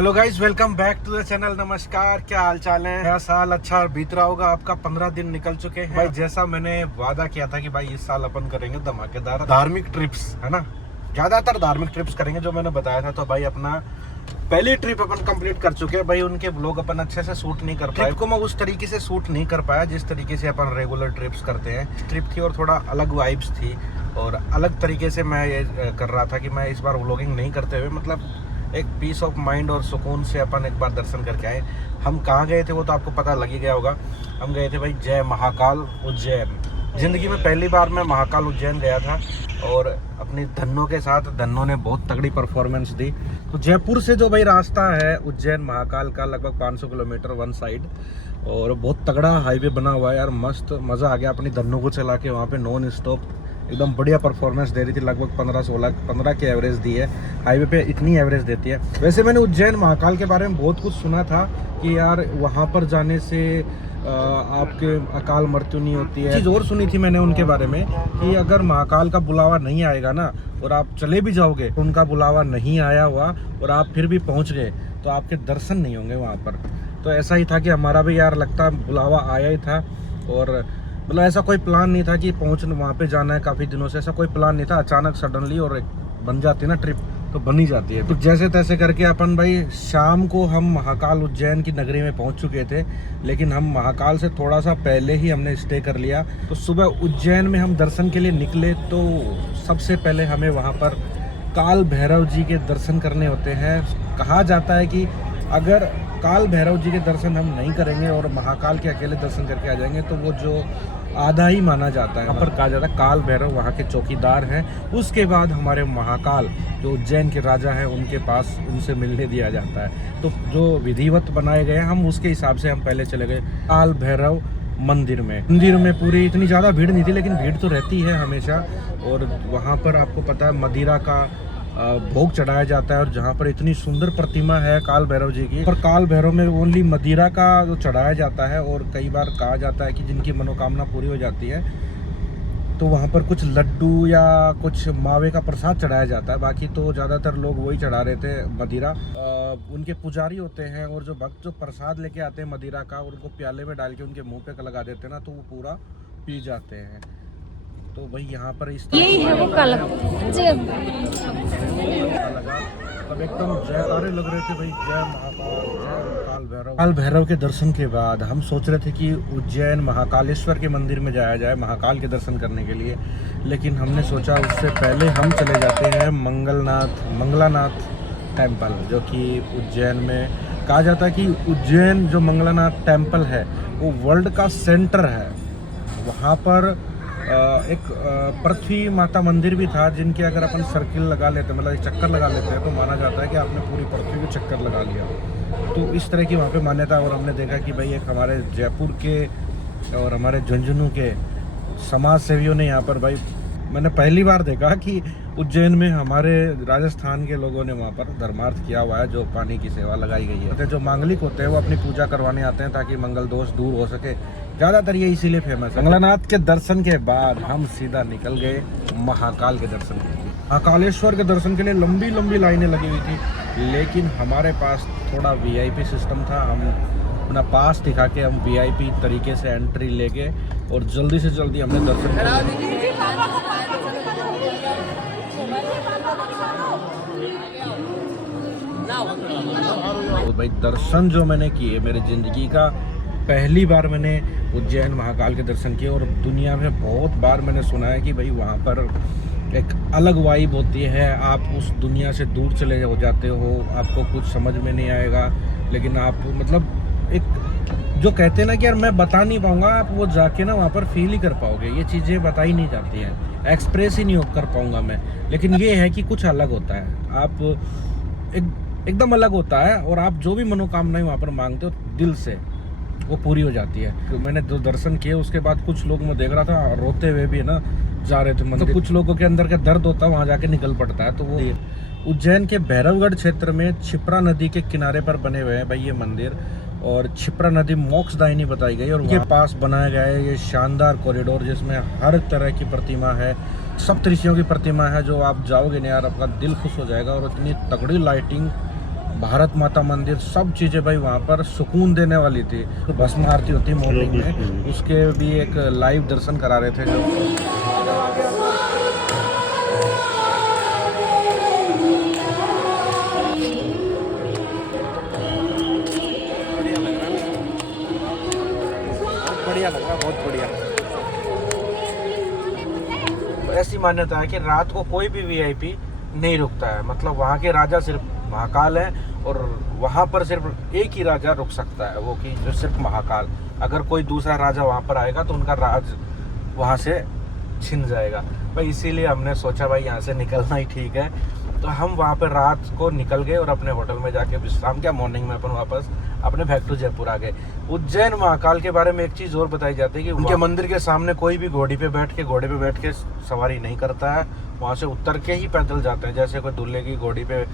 Hello guys, welcome back to the channel. नमस्कार, क्या हाल चाल है? नया साल अच्छा बीत रहा होगा आपका। 15 दिन निकल चुके हैं भाई। जैसा मैंने वादा किया था कि भाई इस साल अपन करेंगे धमाकेदार धार्मिक ट्रिप्स, है ना। ज्यादातर धार्मिक ट्रिप्स करेंगे जो मैंने बताया था। तो भाई अपना पहली ट्रिप अपन कंप्लीट कर चुके हैं भाई। उनके व्लॉग अपन अच्छे से शूट नहीं कर पाए। ट्रिप को मैं उस तरीके से शूट नहीं कर पाया जिस तरीके से अपन रेगुलर ट्रिप्स करते हैं। ट्रिप थी और थोड़ा अलग वाइब्स थी और अलग तरीके से मैं ये कर रहा था कि मैं इस बार व्लॉगिंग नहीं करते हुए मतलब एक पीस ऑफ माइंड और सुकून से अपन एक बार दर्शन करके आए। हम कहाँ गए थे वो तो आपको पता लग ही गया होगा। हम गए थे भाई जय महाकाल उज्जैन। ज़िंदगी में पहली बार मैं महाकाल उज्जैन गया था और अपनी धन्नों के साथ धन्नों ने बहुत तगड़ी परफॉर्मेंस दी। तो जयपुर से जो भाई रास्ता है उज्जैन महाकाल का लगभग 500 किलोमीटर वन साइड और बहुत तगड़ा हाईवे बना हुआ है यार। मस्त मज़ा आ गया अपनी धन्नों को चला के। वहाँ पे नॉन स्टॉप एकदम बढ़िया परफॉर्मेंस दे रही थी। लगभग 15 की एवरेज दी है। हाईवे पे इतनी एवरेज देती है। वैसे मैंने उज्जैन महाकाल के बारे में बहुत कुछ सुना था कि यार वहाँ पर जाने से आपके अकाल मृत्यु नहीं होती है। चीज़ और सुनी थी मैंने उनके बारे में कि अगर महाकाल का बुलावा नहीं आएगा ना और आप चले भी जाओगे, उनका बुलावा नहीं आया हुआ और आप फिर भी पहुँच गए तो आपके दर्शन नहीं होंगे वहाँ पर। तो ऐसा ही था कि हमारा भी यार लगता बुलावा आया ही था और मतलब ऐसा कोई प्लान नहीं था कि पहुँचने वहाँ पे जाना है। काफ़ी दिनों से ऐसा कोई प्लान नहीं था। अचानक सडनली और एक बन जाती है ना ट्रिप, तो बन ही जाती है। तो जैसे तैसे करके अपन भाई शाम को हम महाकाल उज्जैन की नगरी में पहुँच चुके थे, लेकिन हम महाकाल से थोड़ा सा पहले ही हमने स्टे कर लिया। तो सुबह उज्जैन में हम दर्शन के लिए निकले तो सबसे पहले हमें वहाँ पर काल भैरव जी के दर्शन करने होते हैं। कहा जाता है कि अगर काल भैरव जी के दर्शन हम नहीं करेंगे और महाकाल के अकेले दर्शन करके आ जाएंगे तो वो जो आधा ही माना जाता है। वहाँ पर कहा जाता है काल भैरव वहाँ के चौकीदार हैं। उसके बाद हमारे महाकाल जो उज्जैन के राजा हैं उनके पास उनसे मिलने दिया जाता है। तो जो विधिवत बनाए गए हम उसके हिसाब से हम पहले चले गए काल भैरव मंदिर में पूरी इतनी ज़्यादा भीड़ नहीं थी, लेकिन भीड़ तो रहती है हमेशा। और वहाँ पर आपको पता है मदिरा का भोग चढ़ाया जाता है और जहाँ पर इतनी सुंदर प्रतिमा है काल भैरव जी की। पर काल भैरव में ओनली मदिरा का जो चढ़ाया जाता है और कई बार कहा जाता है कि जिनकी मनोकामना पूरी हो जाती है तो वहाँ पर कुछ लड्डू या कुछ मावे का प्रसाद चढ़ाया जाता है। बाकी तो ज़्यादातर लोग वही चढ़ा रहे थे मदिरा। उनके पुजारी होते हैं और जो भक्त जो प्रसाद लेके आते हैं मदिरा का उनको प्याले में डाल के उनके मुँह पे लगा देते हैं ना तो वो पूरा पी जाते हैं। तो भाई यहाँ पर इस यही है वो काला लगा तब एकदम जयकारे लग रहे थे भाई। जय महाकाल, जय काल भैरव। काल भैरव के दर्शन के बाद हम सोच रहे थे कि उज्जैन महाकालेश्वर के मंदिर में जाया जाए महाकाल के दर्शन करने के लिए, लेकिन हमने सोचा उससे पहले हम चले जाते हैं मंगलानाथ टेम्पल, जो कि उज्जैन में कहा जाता है कि उज्जैन जो मंगलानाथ टेम्पल है वो वर्ल्ड का सेंटर है। वहाँ पर एक पृथ्वी माता मंदिर भी था जिनके अगर अपन सर्किल लगा लेते मतलब एक चक्कर लगा लेते हैं तो माना जाता है कि आपने पूरी पृथ्वी को चक्कर लगा लिया। तो इस तरह की वहाँ पे मान्यता। और हमने देखा कि भाई एक हमारे जयपुर के और हमारे झुंझुनू के समाज सेवियों ने यहाँ पर भाई मैंने पहली बार देखा कि उज्जैन में हमारे राजस्थान के लोगों ने वहाँ पर धर्मार्थ किया हुआ है। जो पानी की सेवा लगाई गई है। जो मांगलिक होते हैं वो अपनी पूजा करवाने आते हैं ताकि मंगल दोष दूर हो सके। ज़्यादातर ये इसीलिए फेमस है। मंगलानाथ के दर्शन के बाद हम सीधा निकल गए महाकाल के दर्शन के लिए। महाकालेश्वर के दर्शन के लिए लंबी लंबी लाइनें लगी हुई थी, लेकिन हमारे पास थोड़ा VIP सिस्टम था। हम अपना पास दिखा के हम VIP तरीके से एंट्री ले गए और जल्दी से जल्दी हमने दर्शन किया। तो भाई दर्शन जो मैंने किए मेरी ज़िंदगी का पहली बार मैंने उज्जैन महाकाल के दर्शन किए। और दुनिया में बहुत बार मैंने सुना है कि भाई वहाँ पर एक अलग वाइब होती है। आप उस दुनिया से दूर चले हो जाते हो, आपको कुछ समझ में नहीं आएगा, लेकिन आप मतलब एक जो कहते हैं ना कि यार मैं बता नहीं पाऊँगा, आप वो जाके ना वहाँ पर फील ही कर पाओगे। ये चीज़ें बताई नहीं जाती हैं, एक्सप्रेस ही नहीं कर पाऊँगा मैं। लेकिन ये है कि कुछ अलग होता है, आप एकदम अलग होता है और आप जो भी मनोकामनाएं वहाँ पर मांगते हो दिल से वो पूरी हो जाती है। तो मैंने जो दर्शन किए उसके बाद कुछ लोग मैं देख रहा था रोते हुए भी ना जा रहे थे मंदिर। तो कुछ लोगों के अंदर का दर्द होता है वहाँ जाके निकल पड़ता है। तो वो उज्जैन के भैरवगढ़ क्षेत्र में क्षिप्रा नदी के किनारे पर बने हुए हैं भाई ये मंदिर। और क्षिप्रा नदी मोक्षदायिनी बताई गई और उनके पास बनाया गया है ये शानदार कॉरिडोर जिसमें हर तरह की प्रतिमा है। सप्तऋषियों की प्रतिमा है जो आप जाओगे ना यार आपका दिल खुश हो जाएगा। और इतनी तगड़ी लाइटिंग भारत माता मंदिर, सब चीज़ें भाई वहाँ पर सुकून देने वाली थी। तो भस्म आरती होती मॉर्निंग में, उसके भी एक लाइव दर्शन करा रहे थे जो बढ़िया लग रहा, बहुत बढ़िया। ऐसी मान्यता है कि रात को कोई भी वीआईपी नहीं रुकता है, मतलब वहाँ के राजा सिर्फ महाकाल है और वहाँ पर सिर्फ एक ही राजा रुक सकता है, वो कि जो सिर्फ महाकाल। अगर कोई दूसरा राजा वहाँ पर आएगा तो उनका राज वहाँ से छिन जाएगा भाई। इसीलिए हमने सोचा भाई यहाँ से निकलना ही ठीक है, तो हम वहाँ पर रात को निकल गए और अपने होटल में जाके विश्राम किया। मॉर्निंग में अपन वापस अपने बैक टू जयपुर आ गए। उज्जैन महाकाल के बारे में एक चीज़ और बताई जाती है कि उनके मंदिर के सामने कोई भी घोड़े पे बैठ के सवारी नहीं करता है, वहाँ से उतर के ही पैदल जाते हैं। जैसे कोई दूल्हे की घोड़ी पे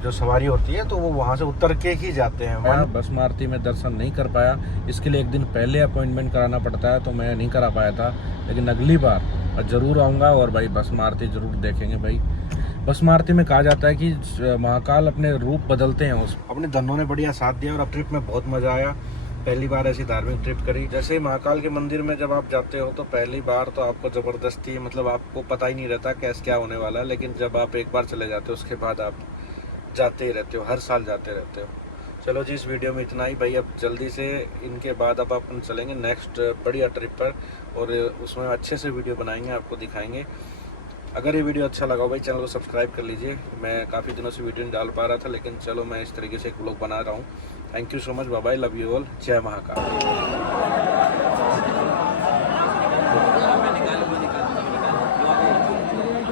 जो सवारी होती है तो वो वहाँ से उतर के ही जाते हैं। मैं भस्म आरती में दर्शन नहीं कर पाया, इसके लिए एक दिन पहले अपॉइंटमेंट कराना पड़ता है, तो मैं नहीं करा पाया था। लेकिन अगली बार ज़रूर आऊँगा और भाई भस्म आरती ज़रूर देखेंगे भाई। भस्म आरती में कहा जाता है कि महाकाल अपने रूप बदलते हैं। उस अपने धनों ने बढ़िया साथ दिया और अब ट्रिप में बहुत मज़ा आया। पहली बार ऐसी धार्मिक ट्रिप करी। जैसे महाकाल के मंदिर में जब आप जाते हो तो पहली बार तो आपको ज़बरदस्ती, मतलब आपको पता ही नहीं रहता कैसे क्या होने वाला है, लेकिन जब आप एक बार चले जाते हो उसके बाद आप जाते ही रहते हो, हर साल जाते रहते हो। चलो जी, इस वीडियो में इतना ही भाई। अब जल्दी से इनके बाद अब अपन चलेंगे नेक्स्ट बढ़िया ट्रिप पर और उसमें अच्छे से वीडियो बनाएंगे, आपको दिखाएंगे। अगर ये वीडियो अच्छा लगा भाई, चैनल को सब्सक्राइब कर लीजिए। मैं काफ़ी दिनों से वीडियो नहीं डाल पा रहा था, लेकिन चलो मैं इस तरीके से एक व्लॉग बना रहा हूँ। Thank you so much, bye bye, love you all, जय महाकाल।